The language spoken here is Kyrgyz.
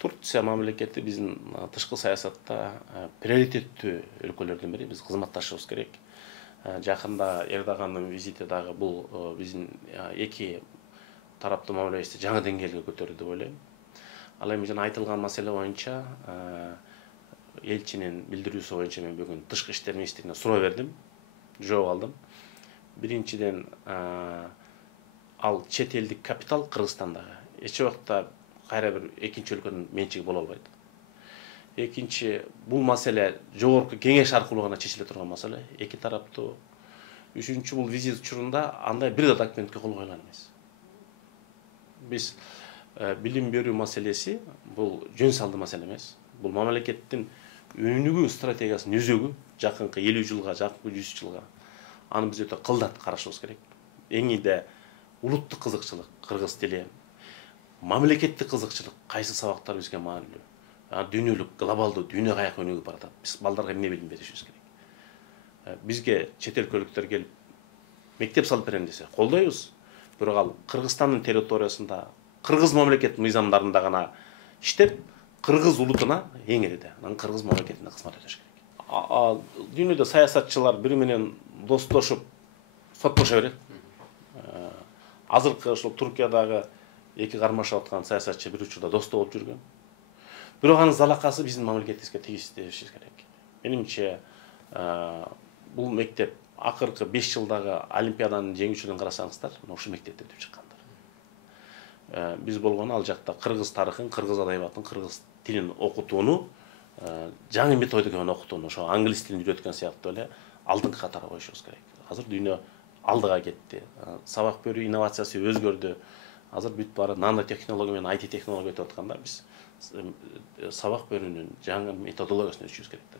Турция мамлекети биздин тышкы саясатта приоритеттүү өлкөлөрдүн бири. Биз кызматташыбыз керек. Жакында Эрдогандын визити дагы бул биздин эки тараптуу мамилебизди жаңы деңгээлге көтөрдү деп ойлойм. Ал эми жана айтылган маселе боюнча элчинин билдирүүсү боюнча мен бүгүн тышкы иштер министрине суроо бердим, жооп алдым. Биринчиден, ал чет элдик капитал Кыргызстандагы эч убакта кайра бир экинчи өлкөнүн менчиги боло албайт. Экинчи, бул маселе жогорку кеңеш аркылуу гана чечиле турган маселе, эки тараптуу. Үчүнчү, бул визит учурунда андай бир да документке кол койгон эмес. Биз билим берүү маселеси бул жөн салдуу маселе эмес. Бул мамлекеттин өнүгүү стратегиясынын өзөгү, жакынкы 50 жылга, жакынкы 100 жылга. Аны биз өтө кылдат карашыбыз керек. Эңиде улуттук кызыкчылык, кыргыз тили, мамлекеттик кызыкчылык, кайсы сабактар бизге маанилүү. Дүйнөлүк, глобалдуу, дүйнө каяка өнүгүп баратат. Биз балдарга эмне билим беришибиз керек. Бизге чет өлкөлүктөр келип мектеп салып берем десе, колдойбуз. Бирок ал Кыргызстандын территориясында, кыргыз мамлекет мыйзамдарында гана иштеп, кыргыз улутуна эң ириде, кыргыз мамлекетине кызмат өтөш керек. Дүйнөдө саясатчылар бири менен достошуп соттошо берет. Азыркы ошол Туркиядагы эки кармашып аткан саясатчы бир учурда достук болуп жүргөн. Бирок анын залакасы биздин мамлекетибизге тийиштүү дешиш керек. Менимче, бул мектеп акыркы 5 жылдагы олимпиаданын жеңүүчүлөрүн карасаңыздар, ошол мектепте өтүп чыккандар. Биз болгону ал жакта кыргыз тарыхын, кыргыз адабиятын, кыргыз тилин окутууну, жаңы методика менен окутууну, ошо англис тилин үйрөткөн сыяктуу эле алдыңкы катарга коюшубуз керек. Азыр дүйнө алдыга кетти. Сабак берүү инновациясы өзгөрдү. Азыр бүт баары нанотехнология менен IT технология өтүп атканда биз сабак берүүнүн жаңы методологиясын өтүшүбүз керек.